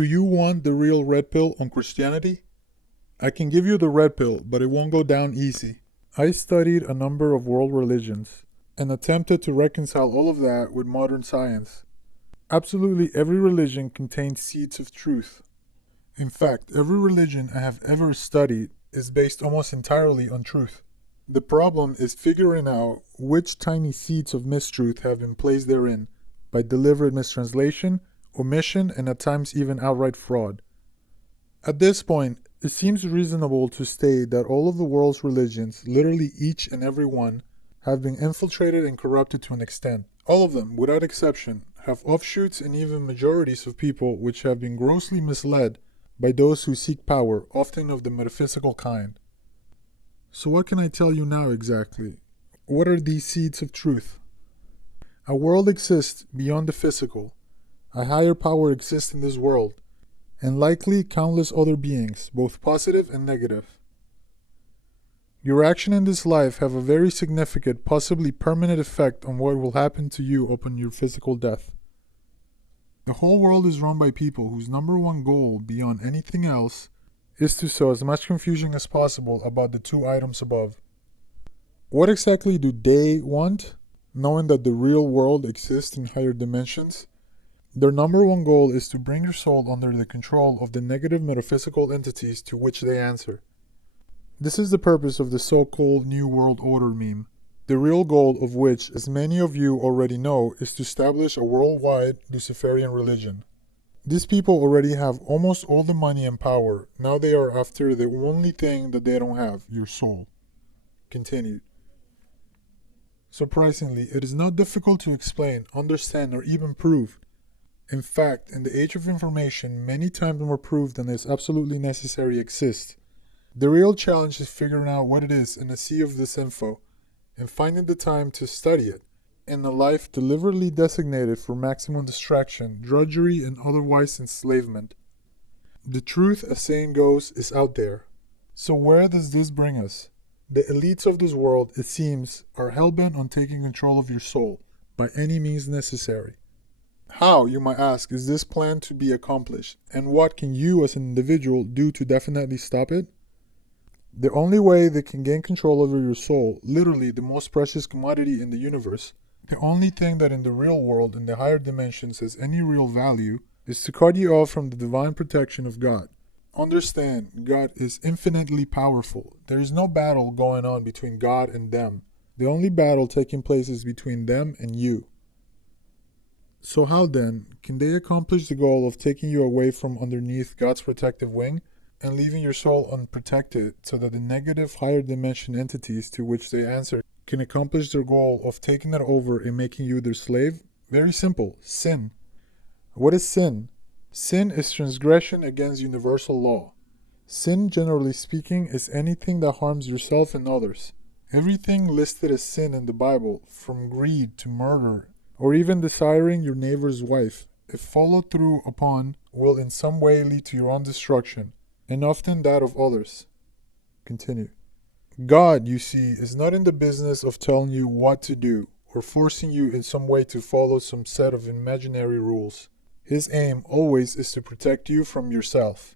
Do you want the real red pill on Christianity? I can give you the red pill, but it won't go down easy. I studied a number of world religions and attempted to reconcile all of that with modern science. Absolutely every religion contains seeds of truth. In fact, every religion I have ever studied is based almost entirely on truth. The problem is figuring out which tiny seeds of mistruth have been placed therein by deliberate mistranslation, omission, and at times even outright fraud. At this point, it seems reasonable to state that all of the world's religions, literally each and every one, have been infiltrated and corrupted to an extent. All of them, without exception, have offshoots and even majorities of people which have been grossly misled by those who seek power, often of the metaphysical kind. So what can I tell you now exactly? What are these seeds of truth? A world exists beyond the physical. A higher power exists in this world, and likely countless other beings, both positive and negative. Your action in this life have a very significant, possibly permanent effect on what will happen to you upon your physical death. The whole world is run by people whose number one goal, beyond anything else, is to sow as much confusion as possible about the two items above. What exactly do they want, knowing that the real world exists in higher dimensions? Their number one goal is to bring your soul under the control of the negative metaphysical entities to which they answer. This is the purpose of the so-called New World Order meme, the real goal of which, as many of you already know, is to establish a worldwide Luciferian religion. These people already have almost all the money and power. Now they are after the only thing that they don't have, your soul. Continued. Surprisingly, it is not difficult to explain, understand, or even prove. In fact, in the age of information, many times more proof than is absolutely necessary exists. The real challenge is figuring out what it is in a sea of this info, and finding the time to study it, in a life deliberately designated for maximum distraction, drudgery, and otherwise enslavement. The truth, as saying goes, is out there. So where does this bring us? The elites of this world, it seems, are hell-bent on taking control of your soul, by any means necessary. How, you might ask, is this plan to be accomplished, and what can you as an individual do to definitely stop it? The only way they can gain control over your soul, literally the most precious commodity in the universe, the only thing that in the real world, in the higher dimensions, has any real value, is to cut you off from the divine protection of God. Understand, God is infinitely powerful. There is no battle going on between God and them. The only battle taking place is between them and you. So how then, can they accomplish the goal of taking you away from underneath God's protective wing and leaving your soul unprotected so that the negative higher dimension entities to which they answer can accomplish their goal of taking it over and making you their slave? Very simple, sin. What is sin? Sin is transgression against universal law. Sin, generally speaking, is anything that harms yourself and others. Everything listed as sin in the Bible, from greed to murder, or even desiring your neighbor's wife, if followed through upon, will in some way lead to your own destruction, and often that of others. Continue. God, you see, is not in the business of telling you what to do, or forcing you in some way to follow some set of imaginary rules. His aim always is to protect you from yourself,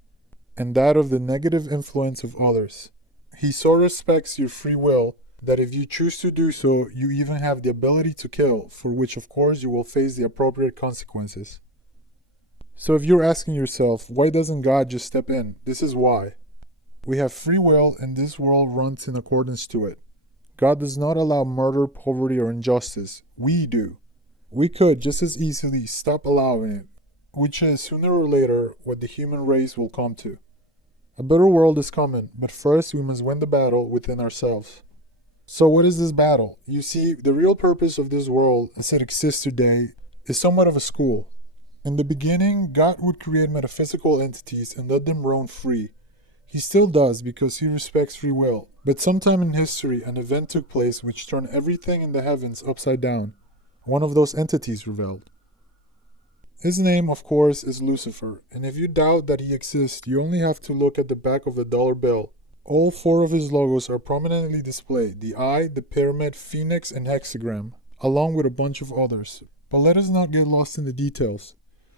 and that of the negative influence of others. He so respects your free will that if you choose to do so, you even have the ability to kill, for which of course you will face the appropriate consequences. So if you're asking yourself, why doesn't God just step in? This is why. We have free will and this world runs in accordance to it. God does not allow murder, poverty, or injustice. We do. We could just as easily stop allowing it, which is sooner or later what the human race will come to. A better world is coming, but first we must win the battle within ourselves. So what is this battle? You see, the real purpose of this world as it exists today is somewhat of a school. In the beginning, God would create metaphysical entities and let them roam free. He still does because he respects free will. But sometime in history, an event took place which turned everything in the heavens upside down. One of those entities rebelled. His name, of course, is Lucifer, and if you doubt that he exists, you only have to look at the back of the dollar bill. All four of his logos are prominently displayed, the eye, the pyramid, phoenix, and hexagram, along with a bunch of others. But let us not get lost in the details.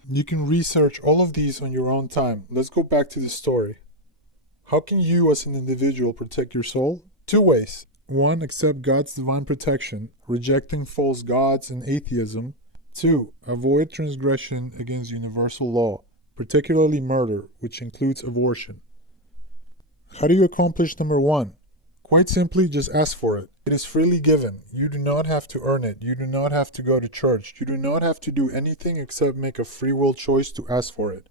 You can research all of these on your own time. Let's go back to the story. How can you as an individual protect your soul? Two ways. One, accept God's divine protection, rejecting false gods and atheism. Two, avoid transgression against universal law, particularly murder, which includes abortion. How do you accomplish number one? Quite simply, just ask for it. It is freely given. You do not have to earn it. You do not have to go to church. You do not have to do anything except make a free will choice to ask for it.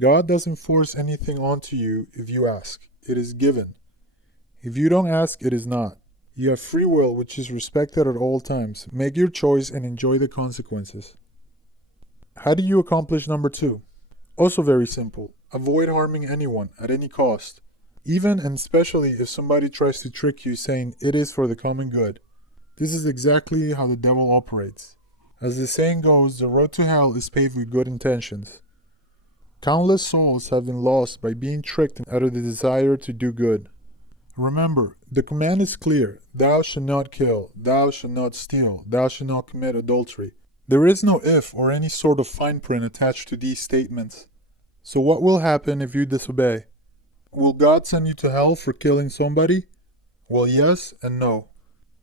God doesn't force anything onto you if you ask. It is given. If you don't ask, it is not. You have free will, which is respected at all times. Make your choice and enjoy the consequences. How do you accomplish number two? Also very simple. Avoid harming anyone at any cost. Even and especially if somebody tries to trick you saying it is for the common good. This is exactly how the devil operates. As the saying goes, the road to hell is paved with good intentions. Countless souls have been lost by being tricked out of the desire to do good. Remember, the command is clear. Thou shalt not kill. Thou shalt not steal. Thou shalt not commit adultery. There is no if or any sort of fine print attached to these statements. So what will happen if you disobey? Will God send you to hell for killing somebody? Well, yes and no.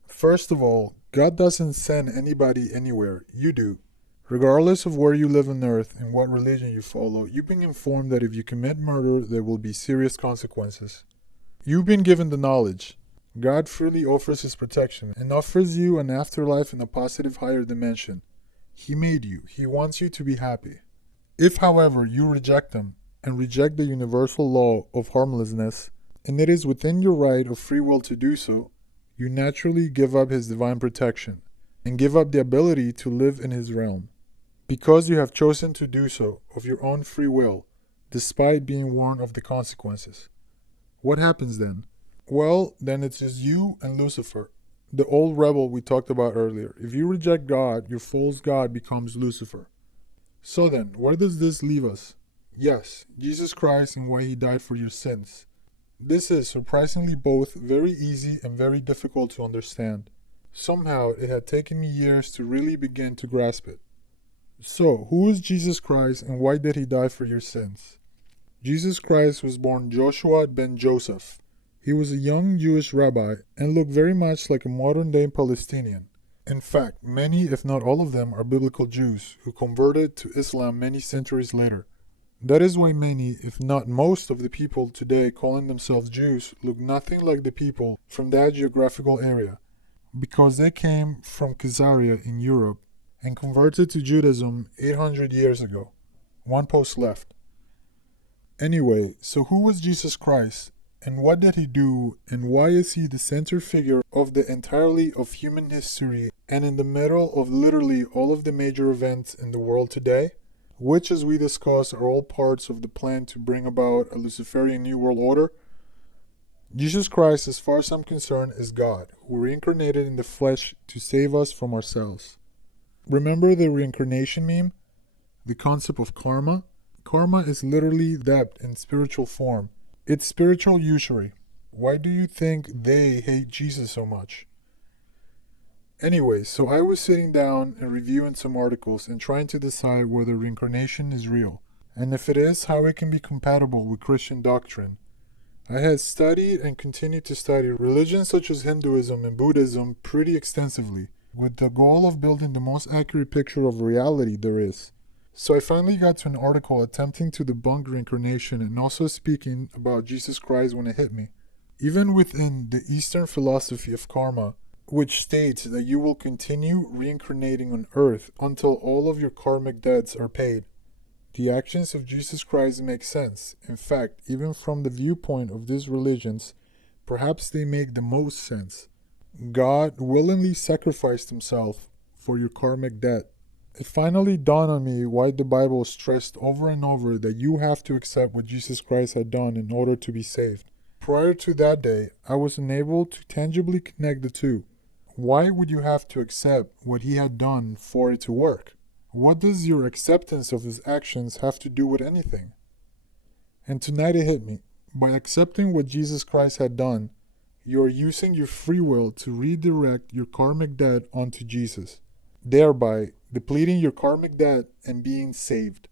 First of all, God doesn't send anybody anywhere. You do. Regardless of where you live on earth and what religion you follow, you've been informed that if you commit murder, there will be serious consequences. You've been given the knowledge. God freely offers His protection and offers you an afterlife in a positive higher dimension. He made you. He wants you to be happy. If, however, you reject Him and reject the universal law of harmlessness, and it is within your right of free will to do so, you naturally give up His divine protection and give up the ability to live in His realm. Because you have chosen to do so of your own free will, despite being warned of the consequences. What happens then? Well, then it's just you and Lucifer, the old rebel we talked about earlier. If you reject God, your false god becomes Lucifer. So then, where does this leave us? Yes, Jesus Christ and why He died for your sins. This is surprisingly both very easy and very difficult to understand. Somehow, it had taken me years to really begin to grasp it. So, who is Jesus Christ and why did He die for your sins? Jesus Christ was born Joshua ben Joseph. He was a young Jewish rabbi and looked very much like a modern-day Palestinian. In fact, many, if not all of them, are biblical Jews who converted to Islam many centuries later. That is why many, if not most, of the people today calling themselves Jews look nothing like the people from that geographical area, because they came from Caesarea in Europe and converted to Judaism 800 years ago. One post left. Anyway, so who was Jesus Christ, and what did He do, and why is He the center figure of the entirety of human history and in the middle of literally all of the major events in the world today? Which, as we discussed, are all parts of the plan to bring about a Luciferian New World Order? Jesus Christ, as far as I'm concerned, is God, who reincarnated in the flesh to save us from ourselves. Remember the reincarnation meme? The concept of karma? Karma is literally that in spiritual form. It's spiritual usury. Why do you think they hate Jesus so much? Anyway, so I was sitting down and reviewing some articles and trying to decide whether reincarnation is real, and if it is, how it can be compatible with Christian doctrine. I had studied and continued to study religions such as Hinduism and Buddhism pretty extensively, with the goal of building the most accurate picture of reality there is. So I finally got to an article attempting to debunk reincarnation and also speaking about Jesus Christ when it hit me. Even within the Eastern philosophy of karma, which states that you will continue reincarnating on earth until all of your karmic debts are paid, the actions of Jesus Christ make sense. In fact, even from the viewpoint of these religions, perhaps they make the most sense. God willingly sacrificed Himself for your karmic debt. It finally dawned on me why the Bible stressed over and over that you have to accept what Jesus Christ had done in order to be saved. Prior to that day, I was unable to tangibly connect the two. Why would you have to accept what He had done for it to work? What does your acceptance of His actions have to do with anything? And tonight it hit me. By accepting what Jesus Christ had done, you are using your free will to redirect your karmic debt onto Jesus, thereby depleting your karmic debt and being saved.